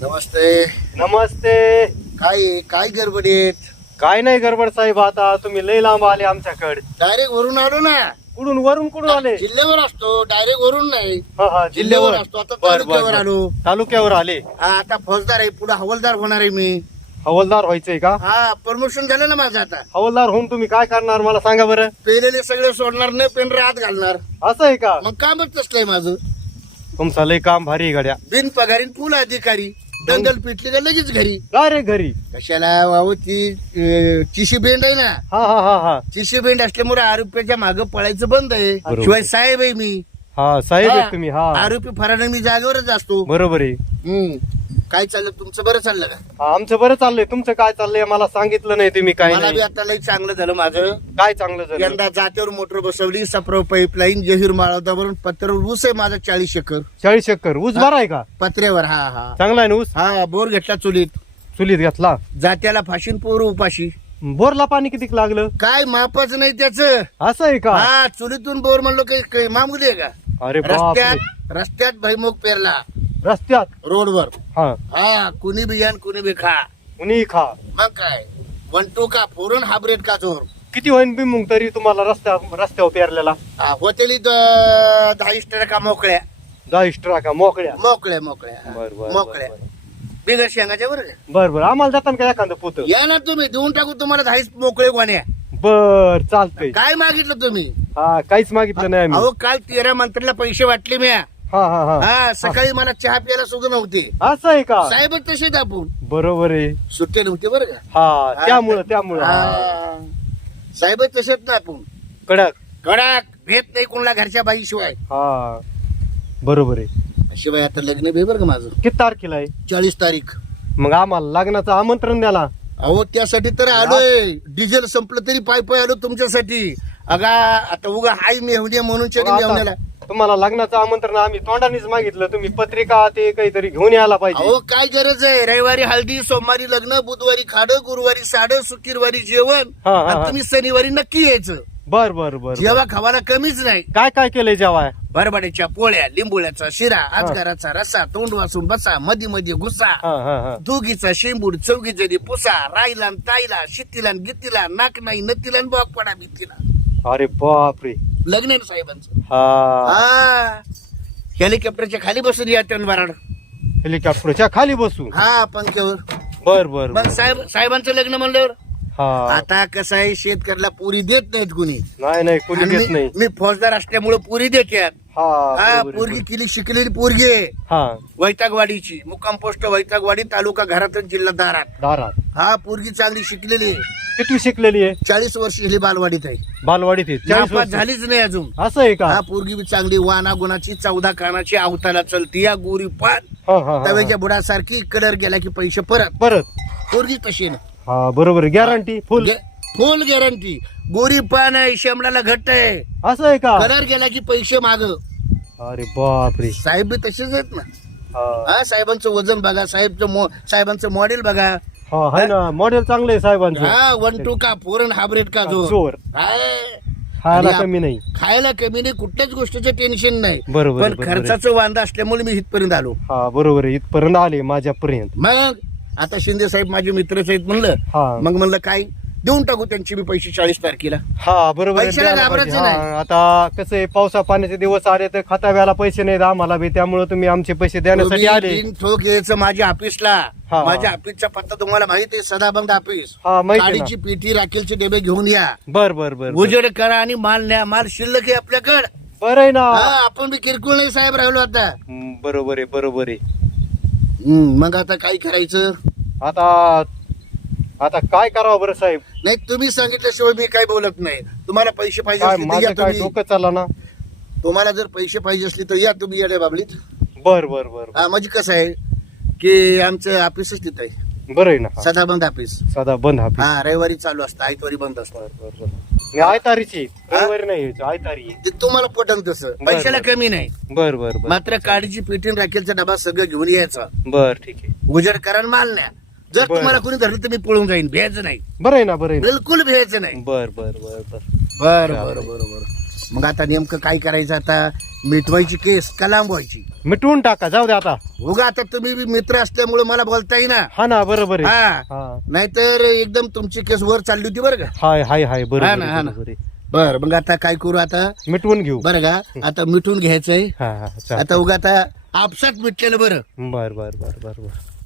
नमस्ते. नमस्ते. काय गडबडीत? काय नाही गडबड साहेब, आता तुम्ही लय लांब आले आमच्याकडे. डायरेक्ट वरून आलो ना. कुठून आले? जिल्ह्यावर असतो, डायरेक्ट वरून नाही. हा, जिल्ह्यावर असतो. आता तालुक्यावर आलो. तालुक्यावर आले. हा, आता फौजदार आहे, पुढे हवालदार होणार आहे मी. हवालदार व्हायचंय का? हा, प्रमोशन झालं ना माझं आता. हवालदार होऊन तुम्ही काय करणार मला सांगा बरं. पेलेले सगळे सोडणार, न पेन आत घालणार. असं आहे का? मग कामच तसलंय माझं. तुमचं लय काम भारी आहे गड्या. बिन पगारीन फुल अधिकारी. दंगल पिटली का लगेच घरी. डायरेक्ट घरी. कशाला वाहू ती चिशी बेंड आहे ना. हा. चिशी बेंड असल्यामुळे आरोपीच्या मागे पळायचं बंद आहे. बरोबर. शिवाय साहेब आहे मी. हा साहेब आहेत तुम्ही. हा आरोपी फराने मी जागेवरच असतो. बरोबर आहे. काय चाललं तुमचं? बरं चाललं का? हा, आमचं बरं चाललंय. तुमचं काय चाललंय मला सांगितलं नाही तुम्ही. काय मला बी नाही. आता लई चांगलं झालं माझं. काय चांगलं झालं? यंदा जात्यावर मोटर बसवली, सप्रो पाईपलाईन, जहीर माळवतावरून पत्र्यावर ऊस आहे माझा 40 एकर. 40 एकर ऊस भरा आहे का? पत्र्यावर. हा. चांगला आहे ना ऊस? हा, बोर घेतला चुलीत. चुलीत घेतला. जात्याला फाशीन पोर उपाशी. बोरला पाणी किती लागलं? काय मापच नाही त्याच. असं आहे का? हा, चुलीतून बोर म्हणलो काही मामूली आहे का? अरे बाप. रस्त्यात भैमुख पेरला. रस्त्यात. रोडवर. हा, हा, कुणी बियान कुणी बी खा. कुणी खा. मग काय 1 2 का फोरन हायब्रिड का जोर. किती होईन बिमुंग तरी तुम्हाला रस्त्यावर पेरलेला? होतेली 10 टका मोकळ्या. 10 ट्रका मोकळ्या. मोकळ्या बर. मोकळ्या बिगर शेंगाच्या बरं का? बर आम्हाला जाताना काय एखादं पोत? या ना तुम्ही, देऊन टाकू तुम्हाला 10 मोकळे गोण्या. बर चालतंय. काय मागितलं तुम्ही? हा, काहीच मागितलं नाही आम्ही. अहो, काल 13 मंत्र्याला पैसे वाटले मी. हा. हा, सकाळी मला चहा प्यायला सुद्धा नव्हते. असं आहे का? साहेब तसे आपण बरोबर आहे. सुट्टे नव्हते बरं का? हा, त्यामुळं हा. साहेब तसेच ना आपण. कडक. कडक भेट नाही कोणाला घरच्या बाईशिवाय. हा, बरोबर आहे. शिवाय आता लग्न बी बरं का माझं किती तारखेला आहे? 40 तारीख. मग आम्हाला लग्नाचं आमंत्रण द्याला. अहो, त्यासाठी तर आलोय. डिझेल संपलं तरी पाय आलो तुमच्यासाठी. अगा आता उगा हाय मेहुणे म्हणून चली मेहुण्याला. तुम्हाला लग्नाचं आमंत्रण आम्ही तोंडानेच मागितलं. तुम्ही पत्रिका ते काहीतरी घेऊन यायला पाहिजे. अहो, काय गरज आहे? रविवारी हळदी, सोमवारी लग्न, बुधवारी खाड, गुरुवारी साड, शुक्रवारी जेवण. हा. आणि तुम्ही शनिवारी नक्की यायचं. बर. जेव्हा खावाला कमीच नाही. काय केलंय जेव्हा? बरबड्याच्या पोळ्या, लिंबुळ्याचा शिरा, अजगराचा रस्सा, तोंड वासून बसा, मध्ये घुसा, हा. दोघीचा शेंबूड, चौघी जरी पुसा, राईला न ताईला, शितीला न गितीला, नाक नाही नतीला न बॉक पडा भीतीला. अरे बापरे. लग्न आहे ना साहेबांचं. हा, हेलिकॉप्टरच्या खाली बसून या टन बराड. हेलिकॉप्टरच्या खाली बसू. हा, पंख्यावर. बर. मग साहेबांचं लग्न म्हणल्यावर हा, आता कसं आहे, शेतकऱ्याला पुरी देत नाहीत कुणी. नाही कोणी आणि देत नाही. मी फौजदार असल्यामुळे पुरी देतात. हा, हा, बरोबर पोरगी आहे. केली शिकलेली पोरगी आहे. हा, वैतागवाडीची, मुक्काम पोस्ट वैतागवाडी, तालुका घरातच, जिल्हा दारात. दारात. हा, पोरगी चांगली शिकलेली आहे. किती शिकलेली आहे? 40 वर्ष झाली बालवाडीत आहे. बालवाडीत आहे. 40 नापास वर्ष. झालीच नाही अजून. असं आहे का? हा, पोरगी बी चांगली, वाना गुणाची, 14 कानाची, अवताला चलती, या गोरी पान, हा. तव्याच्या बुडासारखी, कलर गेला की पैसे परत. पोरगी तशी ना. हा, बरोबर. गॅरंटी फुल. फुल गॅरंटी. गोरी पान आहे, शेमडाला घट्ट आहे, असं आहे का? कलर गेला की पैसे माग. अरे बापरे. साहेब बी तसेच आहेत ना. हा, हा, साहेबांचं वजन बघा, साहेबांचं मॉडेल बघा. आहे ना. मॉडेल चांगलं आहे साहेबांचं. हा, 1 2 का फोरन हायब्रिड का जोर. जोर. हाय. खायला आणि कमी नाही. खायला कमी नाही, कुठल्याच गोष्टीचं टेन्शन नाही. बरोबर आहे, पण बरोबर आहे. खर्चाचं वांदा असल्यामुळे मी इथपर्यंत आलो. हा, बरोबर आहे. इथपर्यंत आले माझ्यापर्यंत. मग आता शिंदे साहेब माझे मित्रच आहेत म्हणलं. हा. मग म्हणलं काय देऊन टाकू त्यांची मी पैसे 40 तारखेला. हा, बरोबर आहे. पैशाला द्यायला घाबरायचं पाहिजे. नाही. हा, आता कसं आहे, पावसा पाण्याचे दिवस आले तर खाताव्याला पैसे नाहीत आम्हाला बी, त्यामुळे तुम्ही आमचे पैसे देण्यासाठी तुम्ही आले. 3 ठोक यायचं माझ्या ऑफिसला. हा. माझ्या ऑफिसचा पत्ता तुम्हाला माहिती आहे, सदाबंद ऑफिस. हा, माहिती आहे ना. गाडीची पेटी, राखेलचे डबे घेऊन या. बर. उजेड करा आणि माल न्या. माल शिल्लक आहे आपल्याकडे. बरं आहे ना. हा, आपण बी किरकोळ नाही साहेब राहिलो आता. बरोबर आहे. मग आता काय करायचं? आता काय करावं बरं साहेब? नाही, तुम्ही सांगितल्याशिवाय मी काय बोलत नाही. तुम्हाला पैसे पाहिजे काय असले तर माझं या काय तुम्ही. डोकं चालला ना. तुम्हाला जर पैसे पाहिजे असले तर या तुम्ही येड्या बाबलीत. बर. हा, म्हणजे कसं आहे की आमचं ऑफिसच तिथं आहे, बरं आहे ना. सदाबंद ऑफिस. साधा बंद हा. हा, रविवारी चालू असतं, आयतवारी बंद असतं. मी आयतारीची रविवारी नाही यायचं, आयतारी. ते तुम्हाला पटन तसं, पैशाला कमी नाही. बर. मात्र काडीची पेटीन राखेलचा डबा सगळं घेऊन यायचा. बर, ठीक आहे. उजेड करा आणि माल न्या. जर बरं. तुम्हाला कोणी धरलं तर मी पळून जाईन. भ्यायचं नाही, बरं आहे ना. बिलकुल भ्यायचं नाही. बर. बरं. मग आता नेमकं काय करायचं? आता मिटवायची केस का लांबवायची? मिटवून टाका, जाऊ दे आता. उगा आता तुम्ही बी मित्र असल्यामुळे मला बोलता येईना. हा ना, बरोबर आहे. हा हा, नाहीतर एकदम तुमची केस वर चालली होती बरं का. हाय हाय हाय, हा बरोबर ना, आहे, हा ना. बरोबर आहे. बर मग आता काय करू आता मिटवून घेऊ. बरं का. आता मिटून घ्यायचंय. हा हा, चालेल. आता उगा आता आपसात मिटलेलं बरं. बर बर बर बर बर.